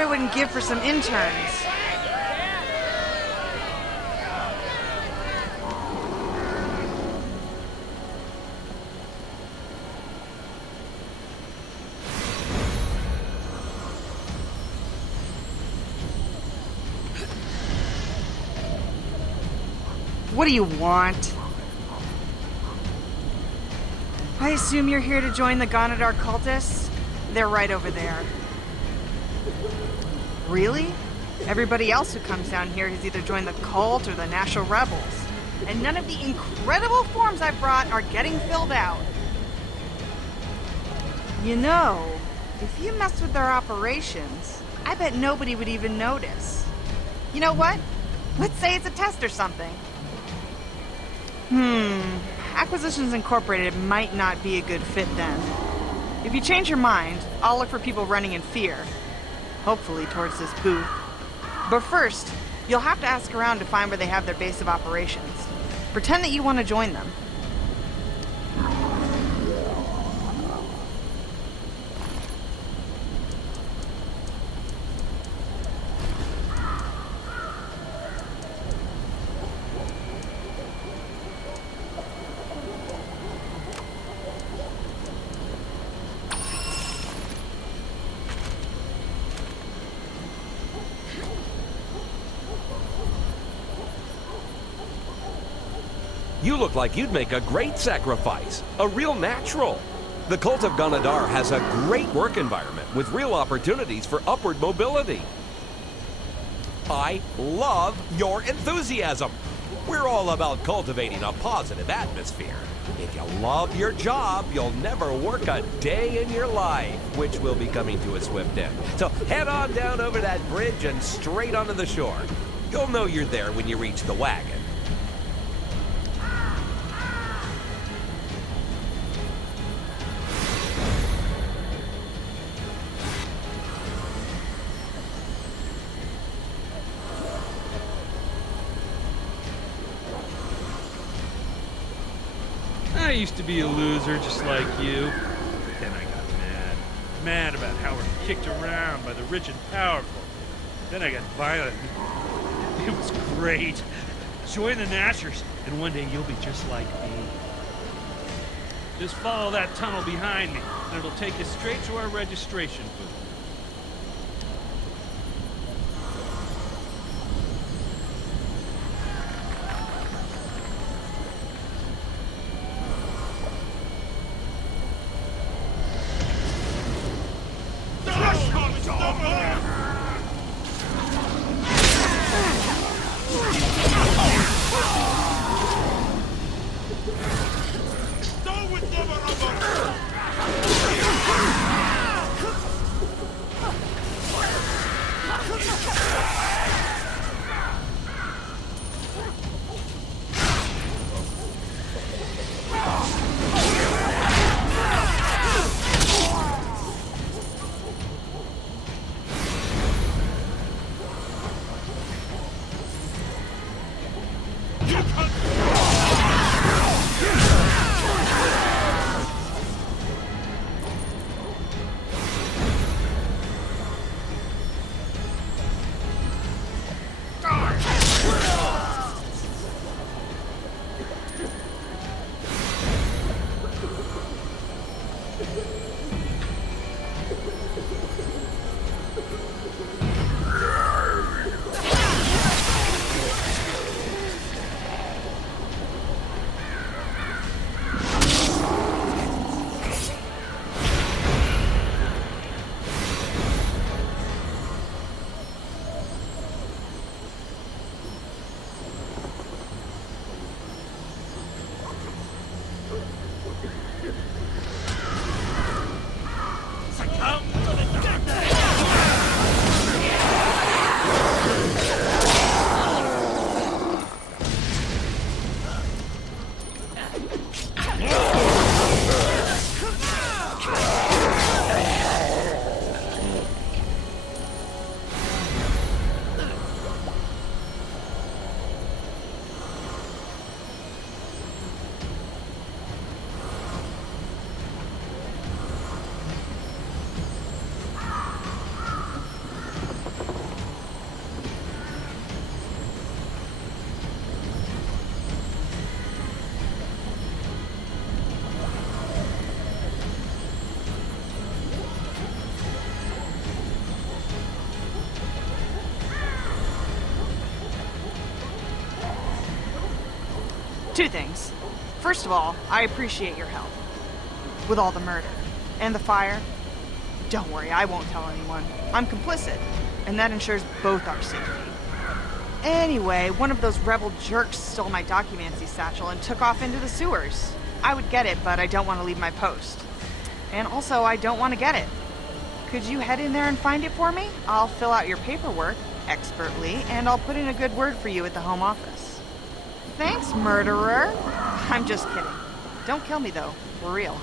what I wouldn't give for some interns. What do you want? I assume you're here to join the Ganadar cultists? They're right over there. Really? Everybody else who comes down here has either joined the cult or the National Rebels. And none of the incredible forms I brought are getting filled out. You know, if you messed with their operations, I bet nobody would even notice. You know what? Let's say it's a test or something. Acquisitions Incorporated might not be a good fit then. If you change your mind, I'll look for people running in fear. Hopefully towards this booth. But first, you'll have to ask around to find where they have their base of operations. Pretend that you want to join them. You look like you'd make a great sacrifice, a real natural. The Cult of Ganadar has a great work environment with real opportunities for upward mobility. I love your enthusiasm. We're all about cultivating a positive atmosphere. If you love your job, you'll never work a day in your life, which will be coming to a swift end. So head on down over that bridge and straight onto the shore. You'll know you're there when you reach the wagon. I used to be a loser just like you. But then I got mad. Mad about how we're kicked around by the rich and powerful. Then I got violent. It was great. Join the Nashers, and one day you'll be just like me. Just follow that tunnel behind me, and it'll take you straight to our registration booth. Two things. First of all, I appreciate your help. With all the murder. And the fire. Don't worry, I won't tell anyone. I'm complicit. And that ensures both our safety. Anyway, one of those rebel jerks stole my Documancy satchel and took off into the sewers. I would get it, but I don't want to leave my post. And also, I don't want to get it. Could you head in there and find it for me? I'll fill out your paperwork, expertly, and I'll put in a good word for you at the home office. Thanks, murderer. I'm just kidding. Don't kill me, though. For real.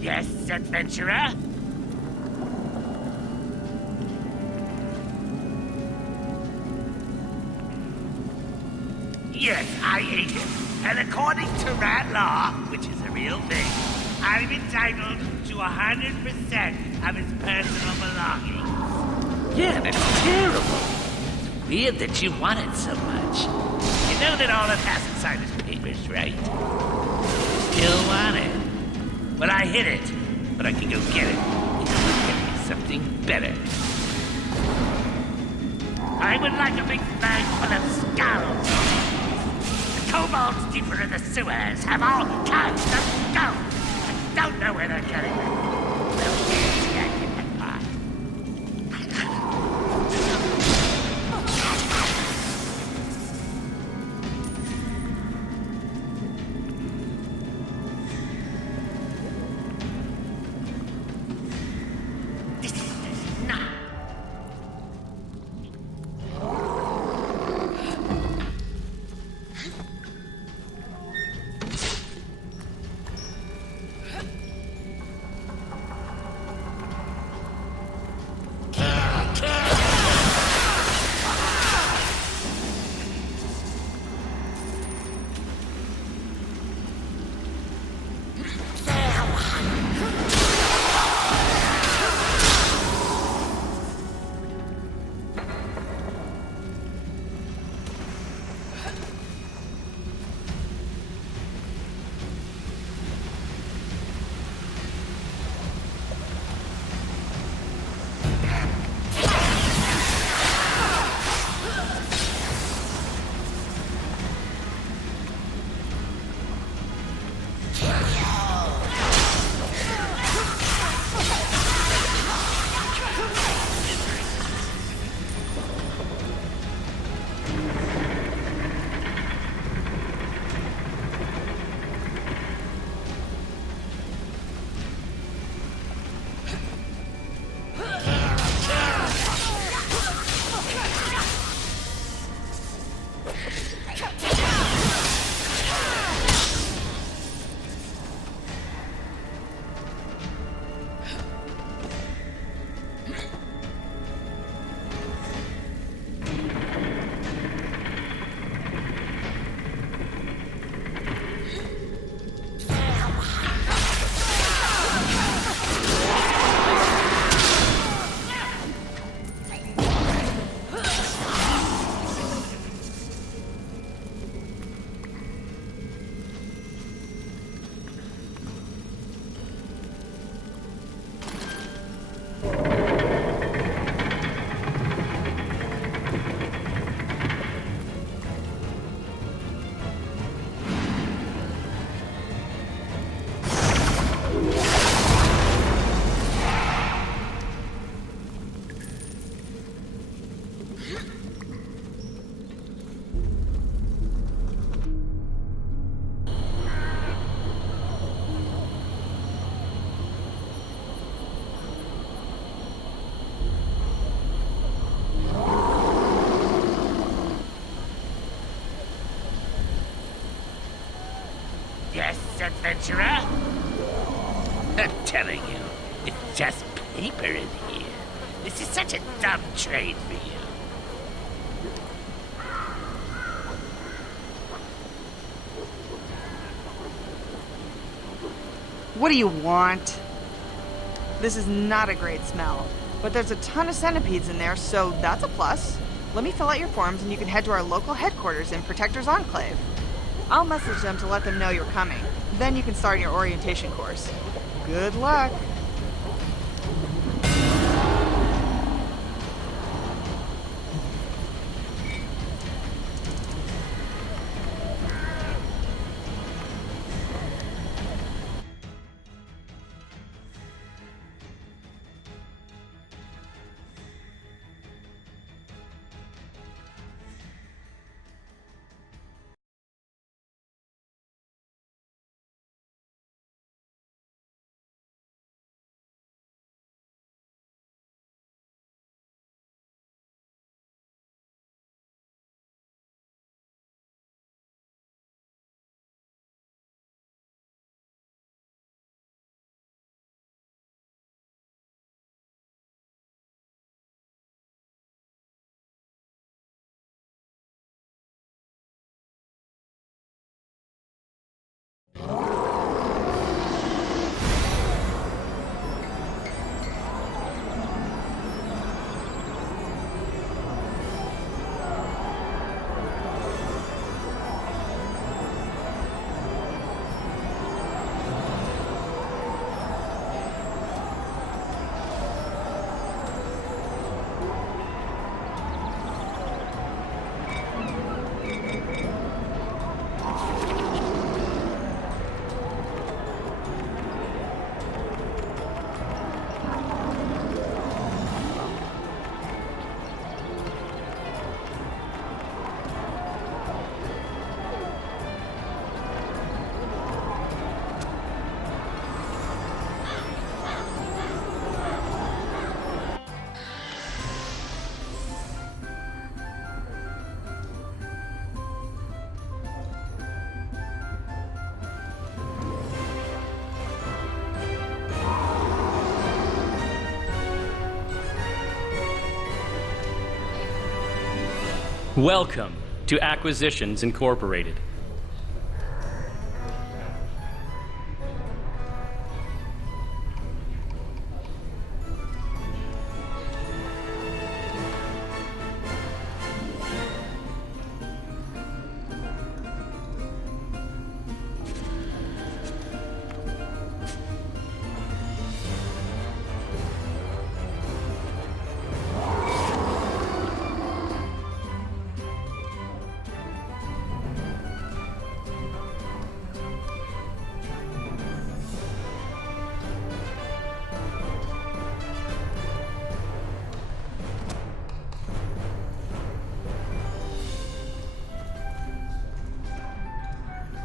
Yes, adventurer? Yes, I ate him. And according to rat law, which is a real thing, I'm entitled to 100% of his personal belongings. Yeah, that's terrible. It's weird that you want it so much. You know that Olive hasn't signed his papers, right? Still want it. Well, I hid it, but I can go get it. Get me something better. I would like a big bag full of skulls. The kobolds deeper in the sewers have all kinds of skulls. I don't know where they're getting them. Well, fancy I get that part. This is not. adventurer. I'm telling you, it's just paper in here. This is such a dumb trade for you. What do you want? This is not a great smell, but there's a ton of centipedes in there, so that's a plus. Let me fill out your forms and you can head to our local headquarters in Protector's Enclave. I'll message them to let them know you're coming. Then you can start your orientation course. Good luck. Welcome to Acquisitions Incorporated.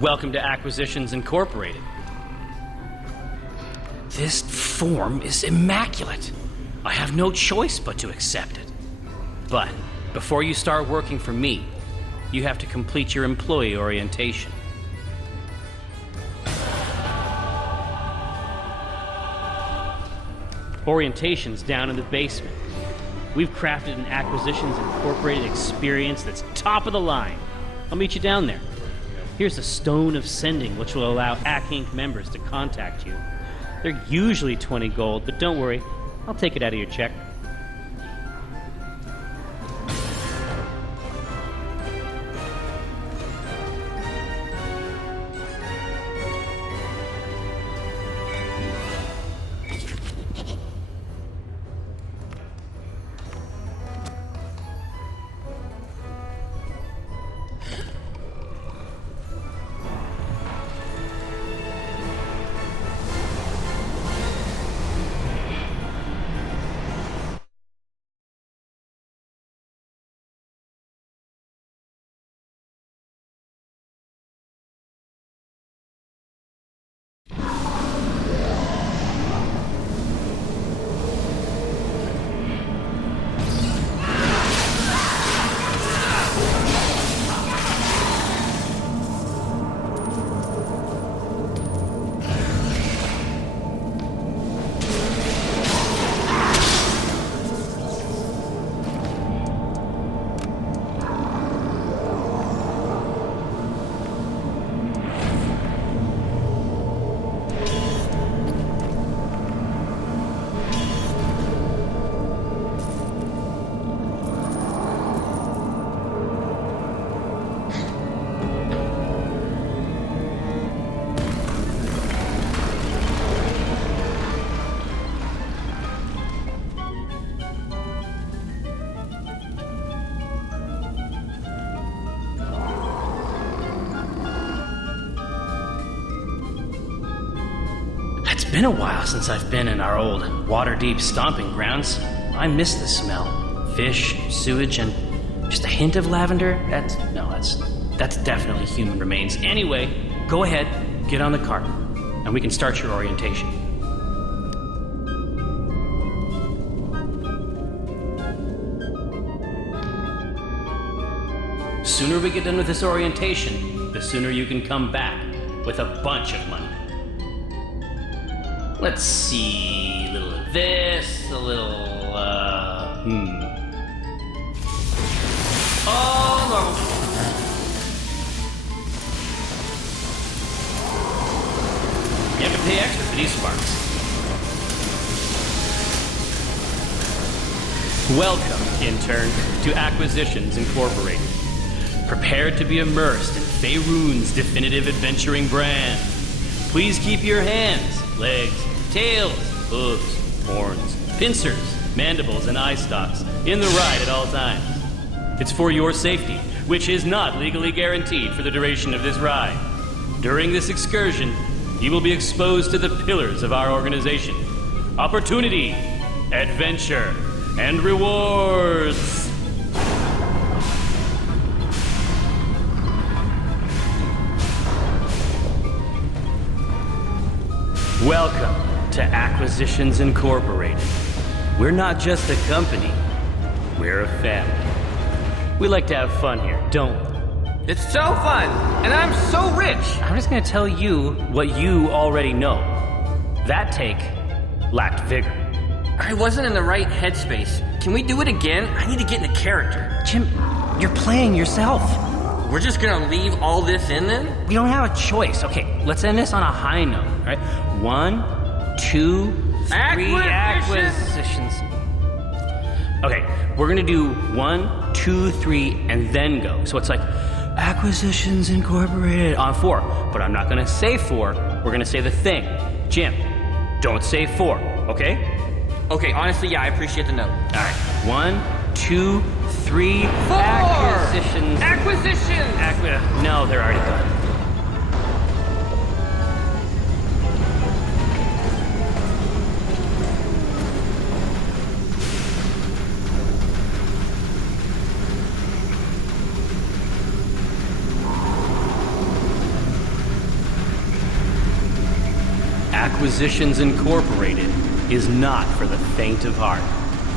Welcome to Acquisitions Incorporated. This form is immaculate. I have no choice but to accept it. But before you start working for me, you have to complete your employee orientation. Orientation's down in the basement. We've crafted an Acquisitions Incorporated experience that's top of the line. I'll meet you down there. Here's a stone of sending, which will allow AC Inc. members to contact you. They're usually 20 gold, but don't worry, I'll take it out of your check. been a while since I've been in our old water-deep stomping grounds. I miss the smell. Fish, sewage, and just a hint of lavender. That's definitely human remains. Anyway, go ahead, get on the cart, and we can start your orientation. Sooner we get done with this orientation, the sooner you can come back with a bunch of money. Let's see, a little of this, a little, Oh, normal. You have to pay extra for these sparks. Welcome, intern, to Acquisitions Incorporated. Prepared to be immersed in Faerun's definitive adventuring brand. Please keep your hands, legs, tails, hooves, horns, pincers, mandibles, and eye stalks in the ride at all times. It's for your safety, which is not legally guaranteed for the duration of this ride. During this excursion, you will be exposed to the pillars of our organization: opportunity, adventure, and rewards. Welcome to Acquisitions Incorporated. We're not just a company, we're a family. We like to have fun here, don't we? It's so fun, and I'm so rich. I'm just gonna tell you what you already know. That take lacked vigor. I wasn't in the right headspace. Can we do it again? I need to get into character. Jim, you're playing yourself. We're just gonna leave all this in then? We don't have a choice. Okay, let's end this on a high note, all right? 1, 2, 3 acquisitions. Okay, we're gonna do 1, 2, 3, and then go. So it's like Acquisitions Incorporated on 4. But I'm not gonna say 4. We're gonna say the thing. Jim, don't say 4, okay? Okay, honestly, yeah, I appreciate the note. All right, 1, 2, 3. 4! Acquisitions. Acquisitions! No, they're already done. Acquisitions Incorporated is not for the faint of heart.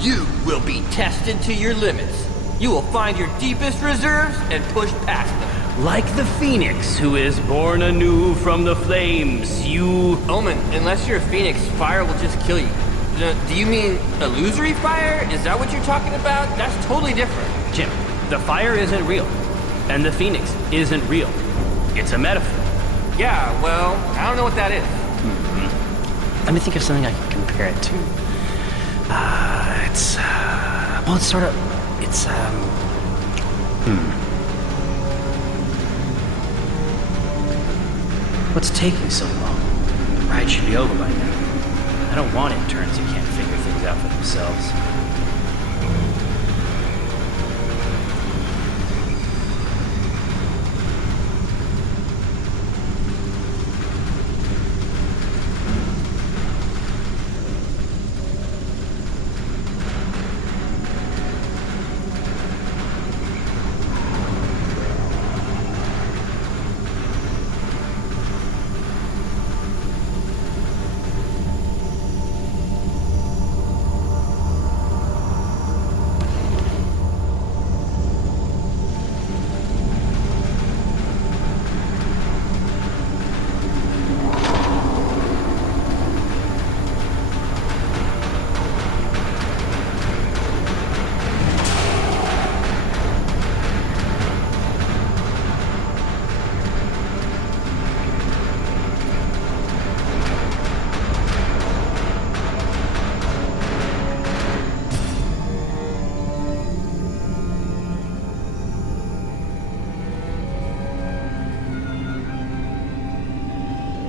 You will be tested to your limits. You will find your deepest reserves and push past them. Like the phoenix who is born anew from the flames, you... Omen, unless you're a phoenix, fire will just kill you. Do you mean illusory fire? Is that what you're talking about? That's totally different. Jim, the fire isn't real, and the phoenix isn't real. It's a metaphor. Yeah, well, I don't know what that is. Let me think of something I can compare it to. What's taking so long? The ride should be over by now. I don't want interns who can't figure things out for themselves.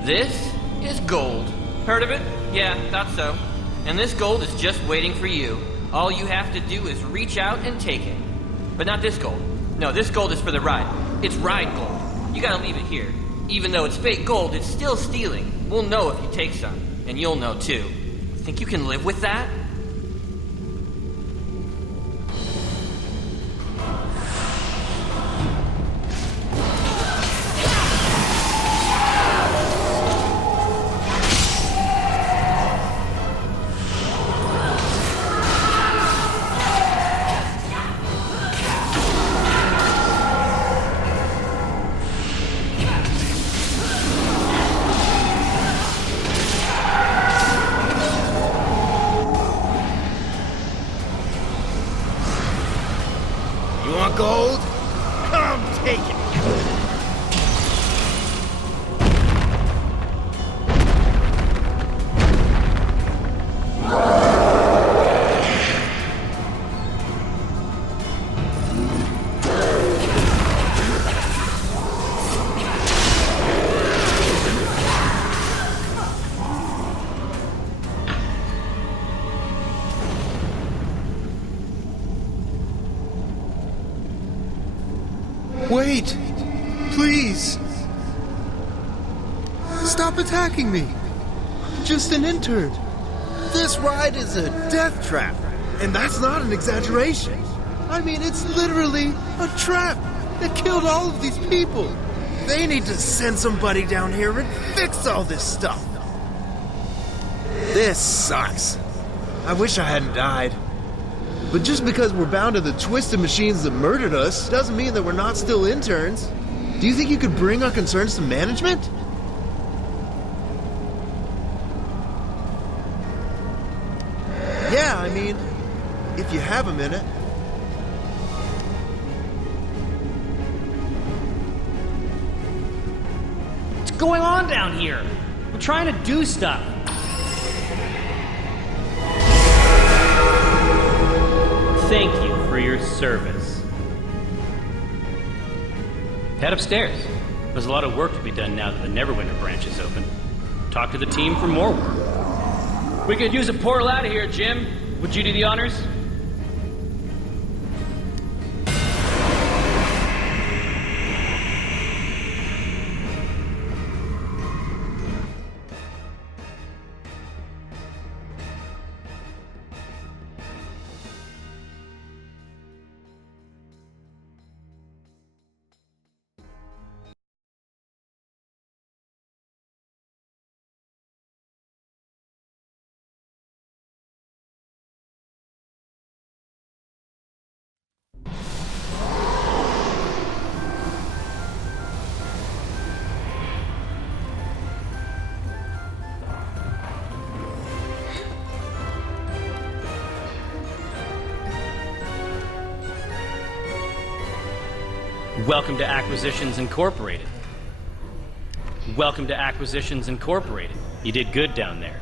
This is gold. Heard of it? Yeah, thought so. And this gold is just waiting for you. All you have to do is reach out and take it. But not this gold. No, this gold is for the ride. It's ride gold. You gotta leave it here. Even though it's fake gold, it's still stealing. We'll know if you take some. And you'll know too. Think you can live with that? You want gold? Come take it! Wait! Please! Stop attacking me! I'm just an intern. This ride is a death trap, and that's not an exaggeration. I mean, it's literally a trap that killed all of these people. They need to send somebody down here and fix all this stuff. This sucks. I wish I hadn't died. But just because we're bound to the twisted machines that murdered us doesn't mean that we're not still interns. Do you think you could bring our concerns to management? Yeah, I mean, if you have a minute. What's going on down here? We're trying to do stuff. Thank you for your service. Head upstairs. There's a lot of work to be done now that the Neverwinter branch is open. Talk to the team for more work. We could use a portal out of here, Jim. Would you do the honors? Welcome to Acquisitions Incorporated. Welcome to Acquisitions Incorporated. You did good down there.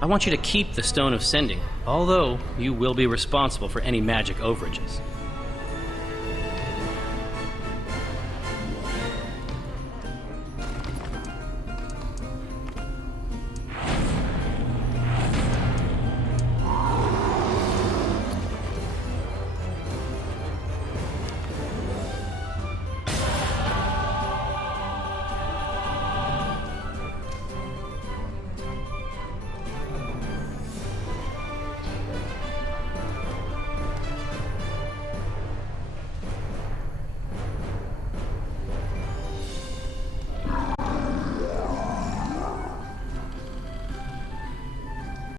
I want you to keep the Stone of Sending, although you will be responsible for any magic overages.